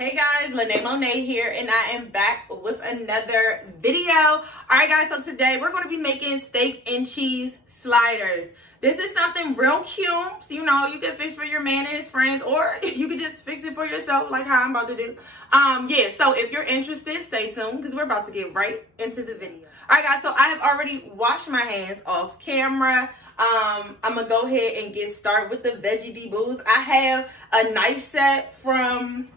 Hey guys, Lene Monet here, and I am back with another video. All right guys, so today we're going to be making steak and cheese sliders. This is something real cute, so you know, you can fix for your man and his friends, or you can just fix it for yourself like how I'm about to do. Yeah, so if you're interested, stay tuned because we're about to get right into the video. All right guys, so I have already washed my hands off camera. I'm gonna go ahead and get started with the veggie debuts. I have a knife set from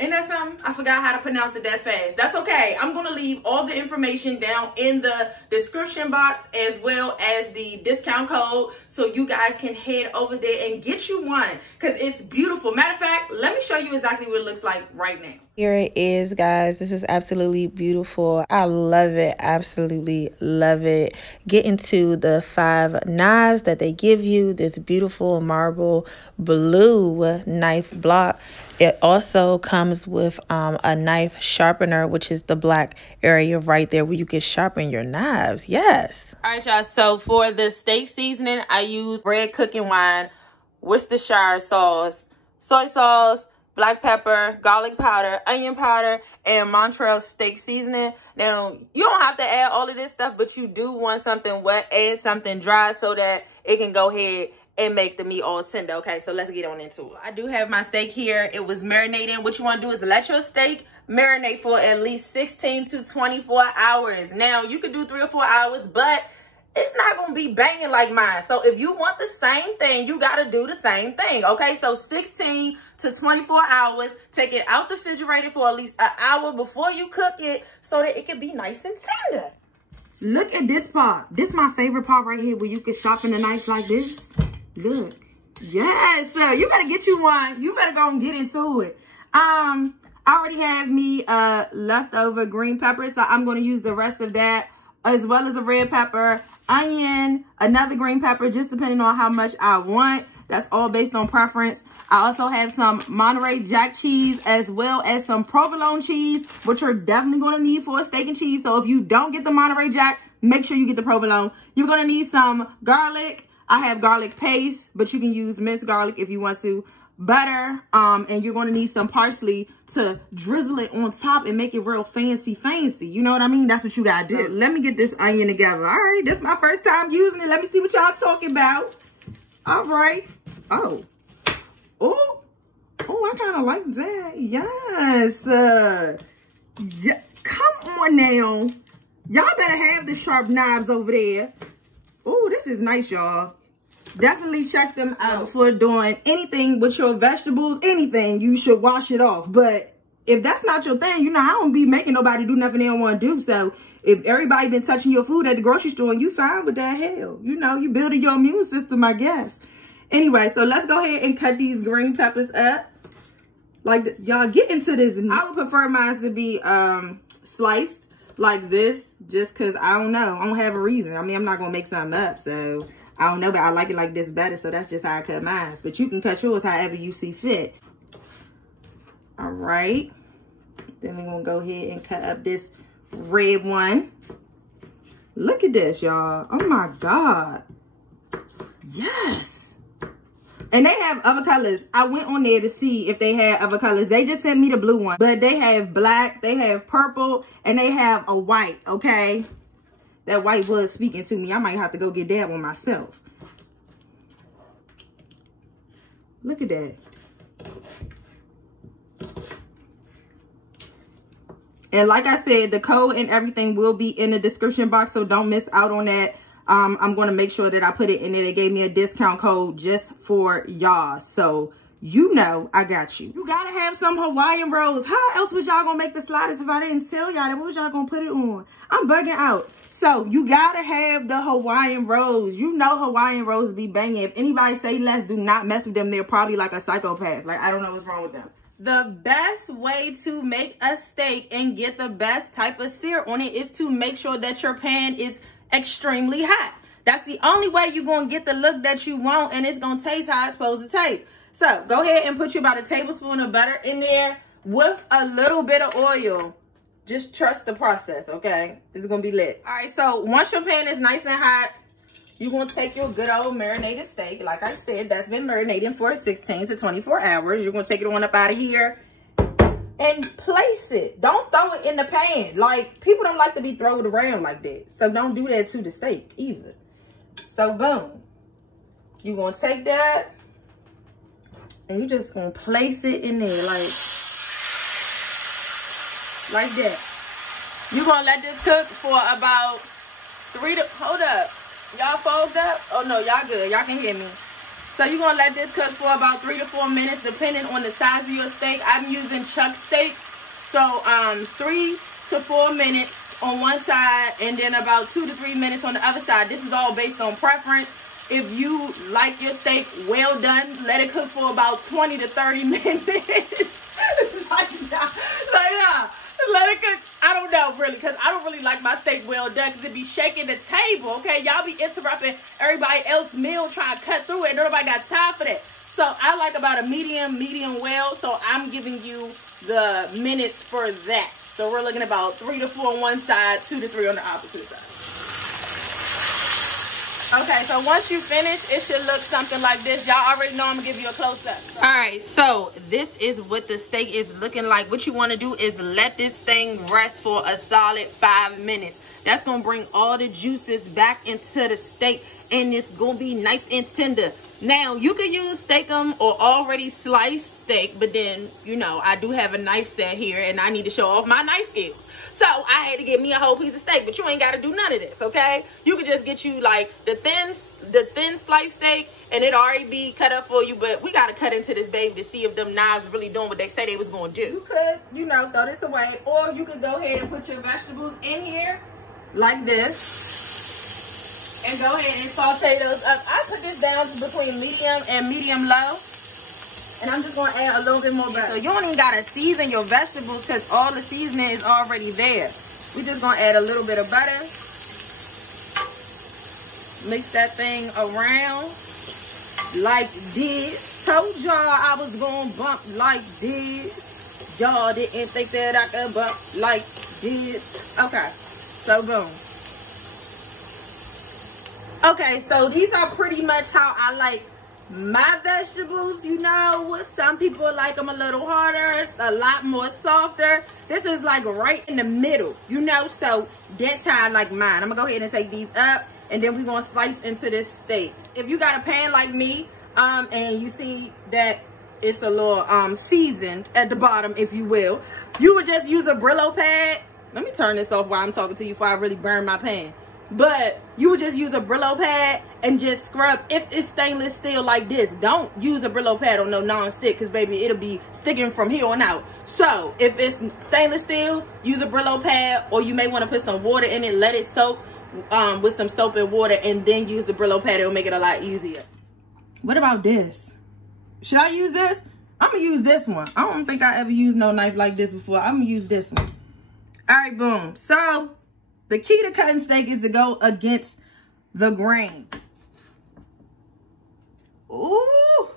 ain't that something? I forgot how to pronounce it that fast. That's okay. I'm going to leave all the information down in the description box as well as the discount code so you guys can head over there and get you one because it's beautiful. Matter of fact, let me show you exactly what it looks like right now. Here it is, guys. This is absolutely beautiful. I love it. Absolutely love it. Get into the 5 knives that they give you. This beautiful marble blue knife block. It also comes with a knife sharpener, which is the black area right there where you can sharpen your knives. Yes. All right, y'all. So for the steak seasoning, I use red cooking wine, Worcestershire sauce, soy sauce, black pepper, garlic powder, onion powder, and Montreal steak seasoning. Now, you don't have to add all of this stuff, but you do want something wet and something dry so that it can go ahead and make the meat all tender. Okay, so let's get on into it. I do have my steak here. It was marinating. What you want to do is let your steak marinate for at least 16 to 24 hours. Now, you could do 3 or 4 hours, but it's not going to be banging like mine. So if you want the same thing, you got to do the same thing. Okay, so 16 to 24 hours. Take it out the refrigerator for at least an hour before you cook it so that it can be nice and tender. Look at this part. This is my favorite part right here where you can sharpen the knife like this. Look. Yes, you better get you one. You better go and get into it. I already have me leftover green pepper, so I'm going to use the rest of that as well as a red pepper, onion, another green pepper, just depending on how much I want. That's all based on preference. I also have some Monterey Jack cheese as well as some provolone cheese, which you're definitely going to need for a steak and cheese. So if you don't get the Monterey Jack, make sure you get the provolone. You're going to need some garlic. I have garlic paste, but you can use minced garlic if you want to. Butter, and you're going to need some parsley to drizzle it on top and make it real fancy. You know what I mean? That's what you got to do. Let me get this onion together. All right, this is my first time using it. Let me see what y'all talking about. All right. Oh, I kind of like that. Yes. Yeah. Come on now. Y'all better have the sharp knives over there. Oh, this is nice, y'all. Definitely check them out before doing anything with your vegetables. Anything, you should wash it off. But if that's not your thing, you know, I don't be making nobody do nothing they don't want to do. So if everybody been touching your food at the grocery store and you fine with that, hell, you know, you building your immune system, I guess. Anyway, so let's go ahead and cut these green peppers up like this. Y'all get into this. I would prefer mine to be sliced like this just because I don't know. I don't have a reason. I mean, I'm not going to make something up, so I don't know, but I like it like this better, so that's just how I cut mine. But you can cut yours however you see fit. All right. Then we're going to go ahead and cut up this red one. Look at this, y'all. Oh, my God. Yes. And they have other colors. I went on there to see if they had other colors. They just sent me the blue one. But they have black, they have purple, and they have a white, okay? That white was speaking to me. I might have to go get that one myself. Look at that. And like I said, the code and everything will be in the description box, so don't miss out on that. I'm going to make sure that I put it in there. They gave me a discount code just for y'all. So, you know, I got you. You got to have some Hawaiian rolls. How else was y'all going to make the sliders if I didn't tell y'all that? What was y'all going to put it on? I'm bugging out. So, you got to have the Hawaiian rolls. You know Hawaiian rolls be banging. If anybody say less, do not mess with them. They're probably like a psychopath. Like, I don't know what's wrong with them. The best way to make a steak and get the best type of sear on it is to make sure that your pan is extremely hot. That's the only way you're going to get the look that you want, and it's going to taste how it's supposed to taste. So go ahead and put you about a tablespoon of butter in there with a little bit of oil. Just trust the process, okay? This is going to be lit. All right, so once your pan is nice and hot, you're going to take your good old marinated steak. Like I said, that's been marinating for 16 to 24 hours. You're going to take it on up out of here, and place it. Don't throw it in the pan. Like, people don't like to be thrown around like that. So don't do that to the steak either. So boom. You're going to take that and you're just going to place it in there like that. You're going to let this cook for about hold up. Y'all fold up? Oh no, y'all good. Y'all can hear me. So you're going to let this cook for about 3 to 4 minutes depending on the size of your steak. I'm using chuck steak. So 3 to 4 minutes on one side and then about 2 to 3 minutes on the other side. This is all based on preference. If you like your steak well done, let it cook for about 20 to 30 minutes. Let it cook. I don't know, really, because I don't really like my steak well done because it be shaking the table, okay? Y'all be interrupting everybody else's meal trying to cut through it. Nobody got time for that. So I like about a medium well. So I'm giving you the minutes for that. So we're looking about 3 to 4 on one side, 2 to 3 on the opposite side. Okay, so once you finish, it should look something like this. Y'all already know I'm gonna give you a close-up. All right, so this is what the steak is looking like. What you want to do is let this thing rest for a solid 5 minutes. That's gonna bring all the juices back into the steak, and it's gonna be nice and tender. Now, you could use steakum or already sliced steak, but then, you know, I do have a knife set here, and I need to show off my knife skills. So I had to get me a whole piece of steak, but you ain't got to do none of this, okay? You could just get you like the thin sliced steak, and it already be cut up for you. But we got to cut into this baby to see if them knives really doing what they say they was going to do. You could, you know, throw this away, or you could go ahead and put your vegetables in here like this, and go ahead and saute those up. I put this down to between medium and medium low. And I'm just going to add a little bit more butter. So you don't even got to season your vegetables because all the seasoning is already there. We're just going to add a little bit of butter. Mix that thing around like this. Told y'all I was going to bump like this. Y'all didn't think that I could bump like this. Okay, so boom. Okay, so these are pretty much how I like my vegetables. You know, some people like them a little harder, a lot more softer. This is like right in the middle, you know, so that's how I like mine. I'm gonna go ahead and take these up, and then we're gonna slice into this steak. If you got a pan like me, and you see that it's a little seasoned at the bottom, if you will, you would just use a Brillo pad. Let me turn this off while I'm talking to you before I really burn my pan. But you would just use a Brillo pad and just scrub. If it's stainless steel like this, don't use a Brillo pad on no non-stick, because baby, it'll be sticking from here on out. So if it's stainless steel, use a Brillo pad, or you may want to put some water in it, let it soak with some soap and water, and then use the Brillo pad. It'll make it a lot easier. What about this? Should I use this? I'm gonna use this one. I don't think I ever used no knife like this before. I'm gonna use this one. All right, boom. So the key to cutting steak is to go against the grain. Ooh,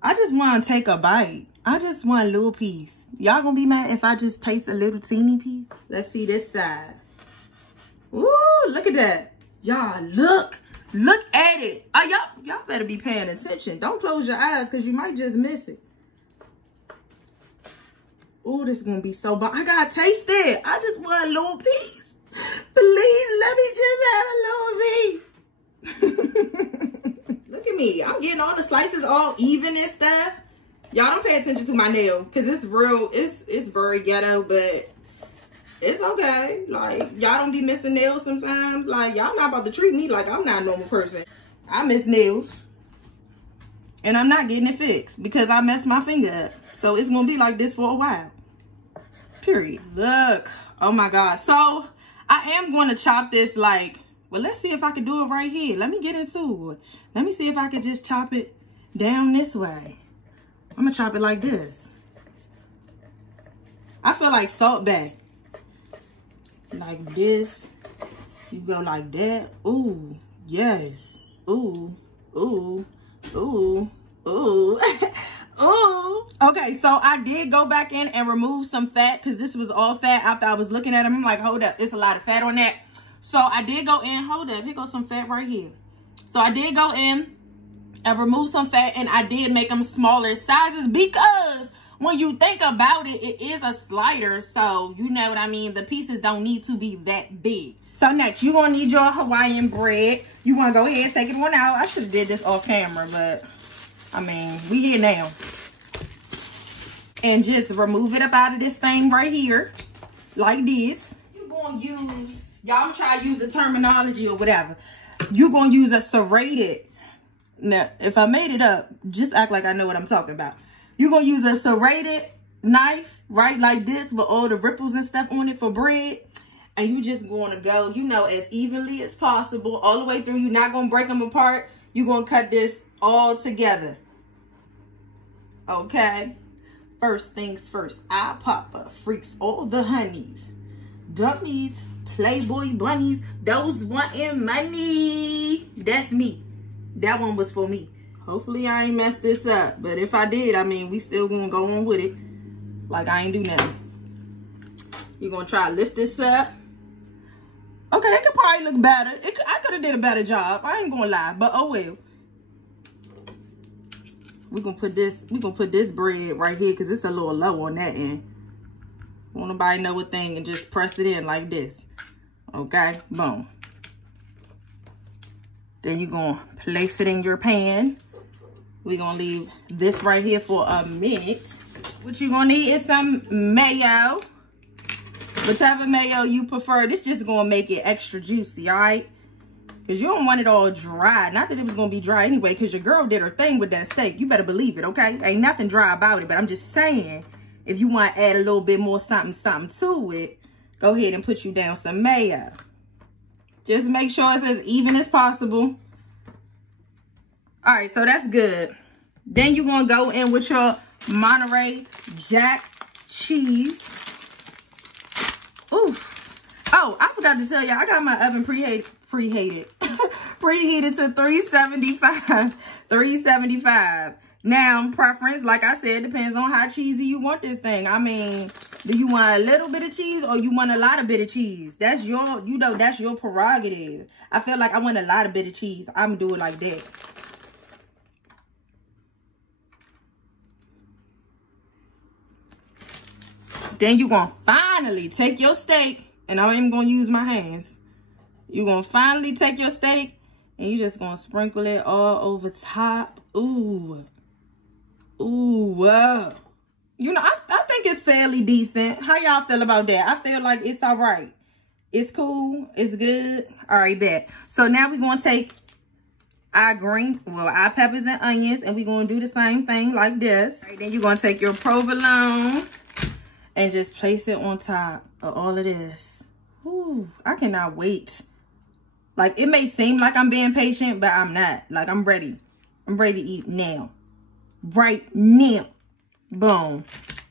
I just want to take a bite. I just want a little piece. Y'all gonna be mad if I just taste a little teeny piece? Let's see this side. Ooh, look at that. Y'all, look at it. Y'all better be paying attention. Don't close your eyes, because you might just miss it. Ooh, this is gonna be so bomb. I gotta taste it. I just want a little piece. Please, let me just have a little piece. Look at me. I'm getting all the slices all even and stuff. Y'all don't pay attention to my nail, because it's real. It's very ghetto, but it's okay. Like, y'all don't be missing nails sometimes. Like, y'all not about to treat me like I'm not a normal person. I miss nails. And I'm not getting it fixed because I messed my finger up. So it's going to be like this for a while. Period. Look. Oh my God. So I am going to chop this like, well, let's see if I can do it right here. Let me get into it. Let me see if I can just chop it down this way. I'm going to chop it like this. I feel like Salt Bae. Like this. You go like that. Ooh, yes. Ooh, ooh, ooh, ooh. Ooh. Okay, so I did go back in and remove some fat, because this was all fat. After I was looking at them, I'm like, hold up, it's a lot of fat on that. So I did go in, hold up, here goes some fat right here. So I did go in and remove some fat, and I did make them smaller sizes, because when you think about it, it is a slider. So, you know what I mean? The pieces don't need to be that big. So next, you're going to need your Hawaiian bread. You want to go ahead and take it one out. I should have did this off camera, but I mean, we here now. And just remove it up out of this thing right here. Like this. You're going to use, y'all try to use the terminology or whatever. You're going to use a serrated. Now, if I made it up, just act like I know what I'm talking about. You're going to use a serrated knife, right? Like this with all the ripples and stuff on it for bread. And you just going to go, you know, as evenly as possible all the way through. You're not going to break them apart. You're going to cut this all together. Okay. First things first. I Papa freaks all the honeys, dummies, Playboy bunnies, those wanting money. That's me. That one was for me. Hopefully I ain't messed this up. But if I did, I mean, we still going to go on with it. Like I ain't do nothing. You're going to try to lift this up. Okay, it could probably look better. I could have did a better job. I ain't gonna lie, but oh well. We're gonna put this bread right here because it's a little low on that end. Won't nobody know a thing, and just press it in like this. Okay, boom. Then you're gonna place it in your pan. We're gonna leave this right here for a minute. What you're gonna need is some mayo. Whichever mayo you prefer. This just gonna make it extra juicy, all right? Because you don't want it all dry. Not that it was gonna be dry anyway, because your girl did her thing with that steak. You better believe it, okay? Ain't nothing dry about it, but I'm just saying, if you want to add a little bit more something to it, go ahead and put you down some mayo. Just make sure it's as even as possible. All right, so that's good. Then you're gonna go in with your Monterey Jack cheese. Ooh. Oh, I forgot to tell y'all, I got my oven preheated to 375. 375. Now, preference, like I said, depends on how cheesy you want this thing. I mean, do you want a little bit of cheese or you want a lot of bit of cheese? That's your, you know, that's your prerogative. I feel like I want a lot of bit of cheese. I'm gonna do it like that. Then you're going to finally take your steak, and I'm even going to use my hands. You're going to finally take your steak, and you're just going to sprinkle it all over top. Ooh. Ooh, wow. You know, I think it's fairly decent. How y'all feel about that? I feel like it's all right. It's cool. It's good. All right, bet. So now we're going to take our our peppers and onions, and we're going to do the same thing like this. All right, then you're going to take your provolone and just place it on top of all of this. Ooh, I cannot wait. Like, it may seem like I'm being patient, but I'm not. Like, I'm ready. I'm ready to eat now. Right now. Boom.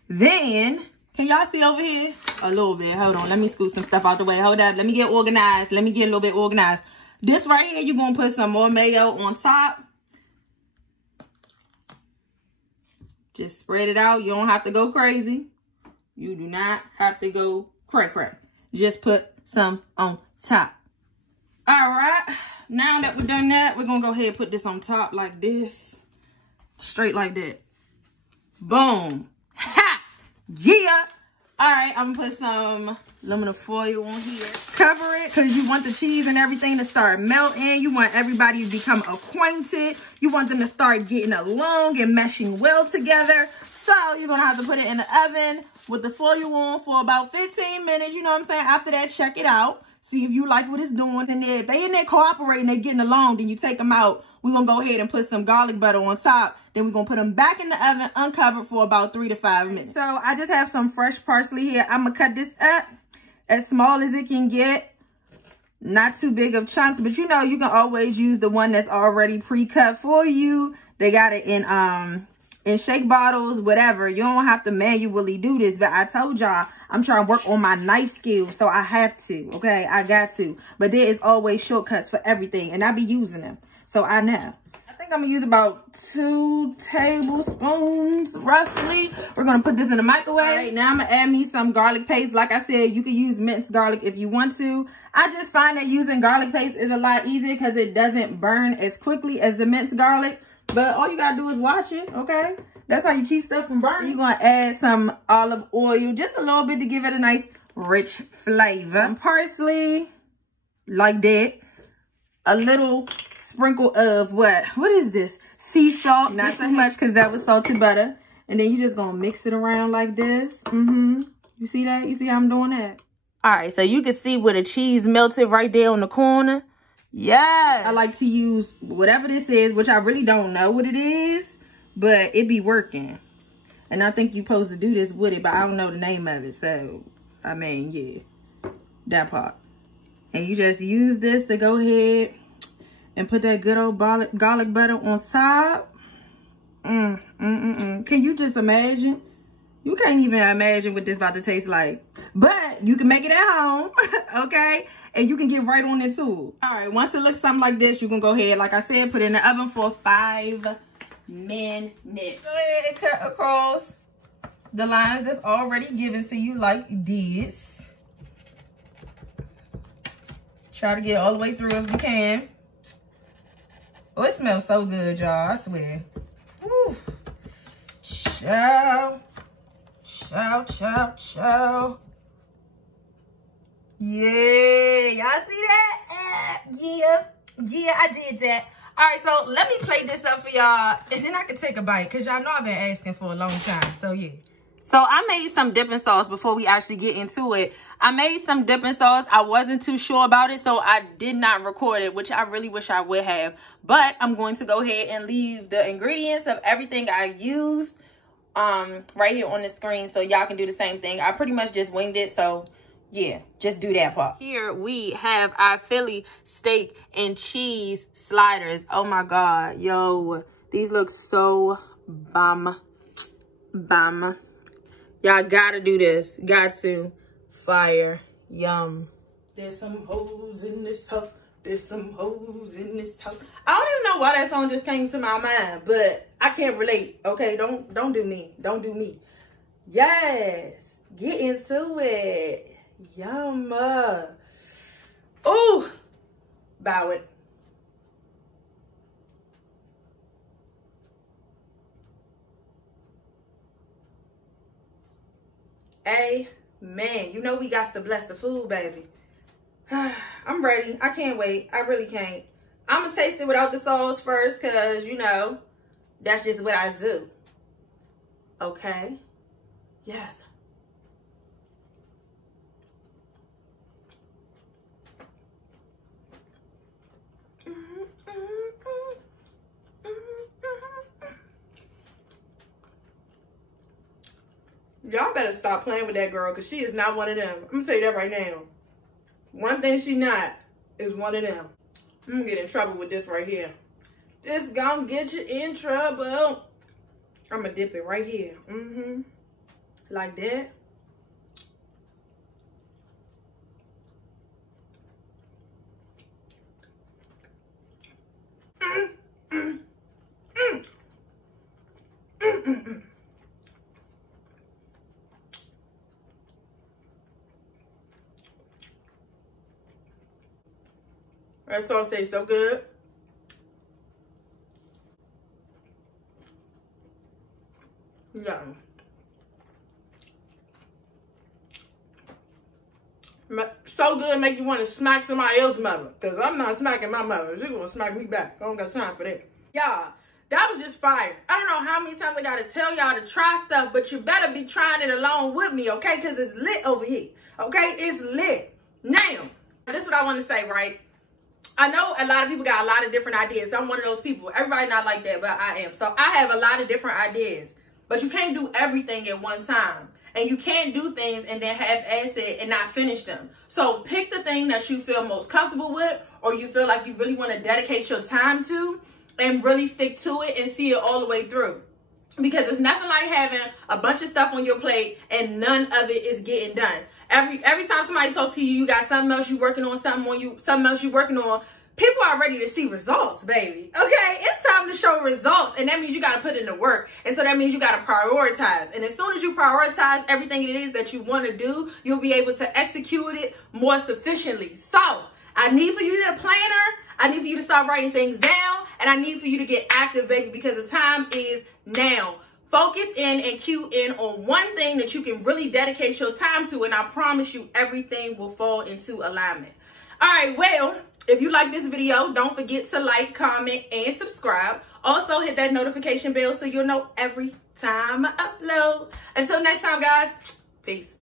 Then, can y'all see over here? A little bit. Hold on. Let me scoot some stuff out the way. Hold up. Let me get organized. Let me get a little bit organized. This right here, you're going to put some more mayo on top. Just spread it out. You don't have to go crazy. You do not have to go cray-cray. Just put some on top. All right. Now that we've done that, we're going to go ahead and put this on top like this. Straight like that. Boom. Ha! Yeah. All right. I'm going to put some aluminum foil on here. Cover it because you want the cheese and everything to start melting. You want everybody to become acquainted. You want them to start getting along and meshing well together. So you're going to have to put it in the oven with the foil on for about 15 minutes. You know what I'm saying? After that, check it out. See if you like what it's doing. And then if they in there cooperating, they getting along, then you take them out. We're going to go ahead and put some garlic butter on top. Then we're going to put them back in the oven uncovered for about 3 to 5 minutes. So I just have some fresh parsley here. I'm going to cut this up as small as it can get. Not too big of chunks, but you know, you can always use the one that's already pre-cut for you. They got it in shake bottles, whatever. You don't have to manually do this, but I told y'all I'm trying to work on my knife skills, so I have to, okay? I got to. But there is always shortcuts for everything, and I be using them, so I know. I think I'm going to use about 2 tablespoons, roughly. We're going to put this in the microwave. All right, now I'm going to add me some garlic paste. Like I said, you can use minced garlic if you want to. I just find that using garlic paste is a lot easier because it doesn't burn as quickly as the minced garlic. But all you got to do is watch it, okay? That's how you keep stuff from burning. You're going to add some olive oil, just a little bit to give it a nice rich flavor. Some parsley, like that. A little sprinkle of what is this? Sea salt, not too much because that was salted butter. And then you're just going to mix it around like this. You see that? You see how I'm doing that? All right, so you can see where the cheese melted right there on the corner. Yes. I like to use whatever this is, which I really don't know what it is, but it be working. And I think you're supposed to do this with it, but I don't know the name of it. So, I mean, yeah, that part. And you just use this to go ahead and put that good old garlic butter on top. Can you just imagine? You can't even imagine what this about to taste like. But you can make it at home, okay? And you can get right on it too. All right, once it looks something like this, you can go ahead, like I said, put it in the oven for 5 minutes. Go ahead and cut across the lines that's already given to you like this. Try to get all the way through if you can. Oh, it smells so good, y'all, I swear. Woo. Chow. Chow, chow, chow. Yeah, y'all see that? Yeah, I did that. All right, so let me plate this up for y'all, and then I can take a bite, because y'all know I've been asking for a long time, so yeah. So I made some dipping sauce before we actually get into it. I made some dipping sauce. I wasn't too sure about it, so I did not record it, which I really wish I would have. But I'm going to go ahead and leave the ingredients of everything I used right here on the screen, so y'all can do the same thing. I pretty much just winged it, so yeah, just do that part. Here we have our Philly steak and cheese sliders. Oh my God, yo, these look so bomb. Y'all gotta do this. Got to. Fire. Yum. There's some hoes in this house. There's some hoes in this house. I don't even know why that song just came to my mind, but I can't relate. Okay, don't do me. Don't do me. Yes. Get into it. Yum. Oh. Bow it. Amen. You know we got to bless the food, baby. I'm ready. I can't wait. I really can't. I'm going to taste it without the sauce first because, you know, that's just what I do. Okay. Yes. Y'all better stop playing with that girl because she is not one of them. I'm going to tell you that right now. One thing she not is one of them. I'm going to get in trouble with this right here. This gonna get you in trouble. I'm going to dip it right here. Like that. That sauce tastes so good. Yeah. So good make you want to smack somebody else's mother. Because I'm not smacking my mother. She's going to smack me back. I don't got time for that. Y'all, that was just fire. I don't know how many times I got to tell y'all to try stuff, but you better be trying it along with me, okay? Because it's lit over here, okay? It's lit. Now, this is what I want to say, right? I know a lot of people got a lot of different ideas. I'm one of those people. Everybody not like that, but I am. So I have a lot of different ideas. But you can't do everything at one time. And you can't do things and then half-ass it and not finish them. So pick the thing that you feel most comfortable with or you feel like you really want to dedicate your time to and really stick to it and see it all the way through. Because it's nothing like having a bunch of stuff on your plate and none of it is getting done. Every time somebody talks to you, you got something else you working on, something else you working on. People are ready to see results, baby. Okay, it's time to show results, and that means you got to put in the work. And so that means you got to prioritize. And as soon as you prioritize everything it is that you want to do, you'll be able to execute it more sufficiently. So I need for you to planner. I need for you to start writing things down, and I need for you to get active, baby, because the time is now. Focus in and cue in on one thing that you can really dedicate your time to, and I promise you everything will fall into alignment. All right, well, if you like this video, don't forget to like, comment, and subscribe. Also, hit that notification bell so you'll know every time I upload. Until next time, guys, peace.